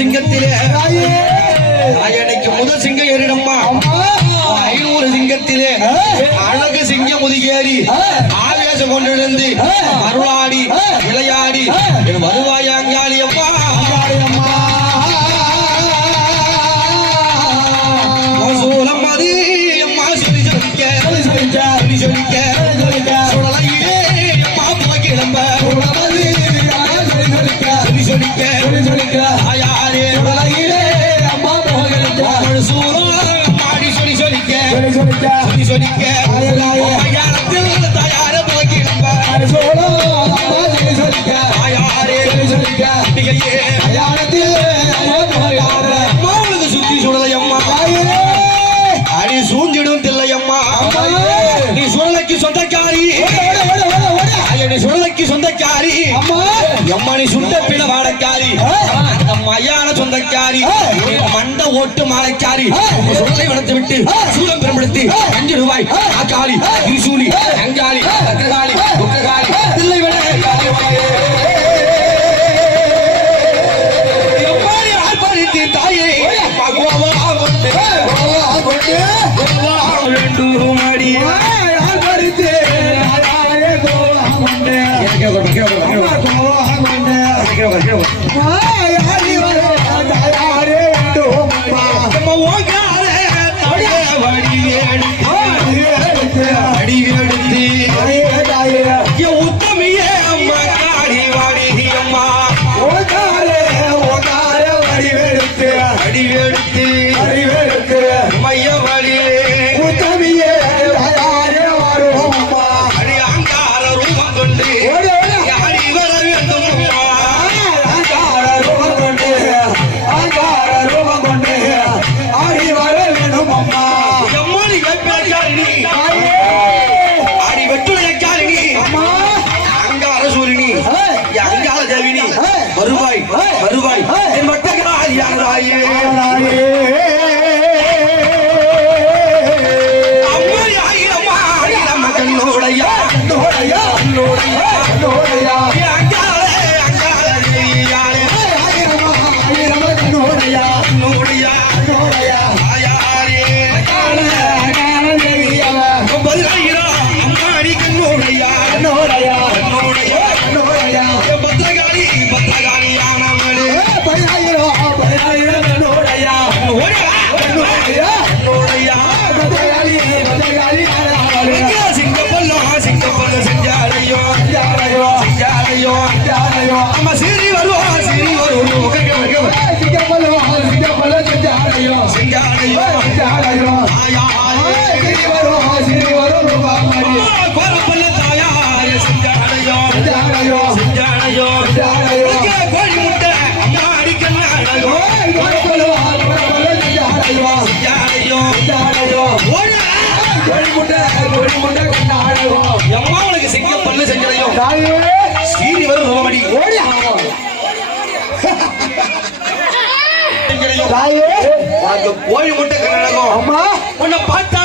சிங்கத்திலே சித்து முதல் சிங்கம் முதுகேறி ஆவேசம் கொண்டிருந்து அருளாடி விளையாடி என் வருவாய் அங்காளி அம்மா. சூலம் அது அம்மா சொல்லி சொல்லிக்க சொல்லி சொல்லிக்க. சுடலையே அம்மா புகைக்கிழம்ப சொல்லி சொல்லிக்க. ஆயாரே. அவள் சூலம் மாடி சொல்லி சொல்லிக்க. சொல்லி சொல்லிக்க. மயானத்தில் தில்லை அம்மா. நீ சுடலைக்கு சொந்தக்காரி. நீ சுடலைக்கு சொந்தக்காரி. அம்மா. நீ சுண்ட பிள வாடக்காரி அந்த மையான சொந்தக்காரி. மண்ட ஓட்டு மாலைக்காரி. சுடலை வளர்த்து விட்டு சூடம் பெரும்படுத்தி அஞ்சு ரூபாய் ஆக்காளி திரிசூலி அங்காளி பத்திரகாளி புத்திரகாளி வருவாய் வருவாய். என் வட்டக்காரி யாராயே அம்மாடி ஆயிரம்மா ஆயிரம்மா கண்ணோடையா கண்ணோடையா சிங்காரையோ கண்ணோடையா ஆயா சிங்கப்பல்லோ ஓடா உனக்கு சிங்க பல்லு செஞ்சலையோ சீரி வரும் ரோமடி உனக்கு கோழி முட்டை அம்மா. உன்னை பார்த்தா